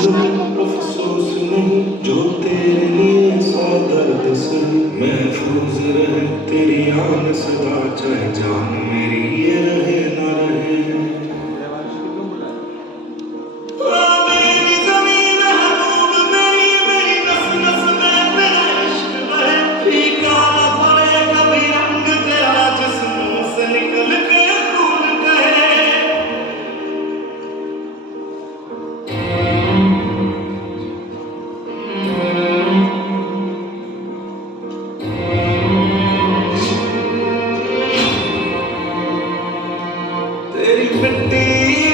अफसोस नहीं जो तेरे लिए सौ दर्द से महफूज रहे तेरी आन सदा चाहे जान मेरी ये रहे ना रहे तेरी मिट्टी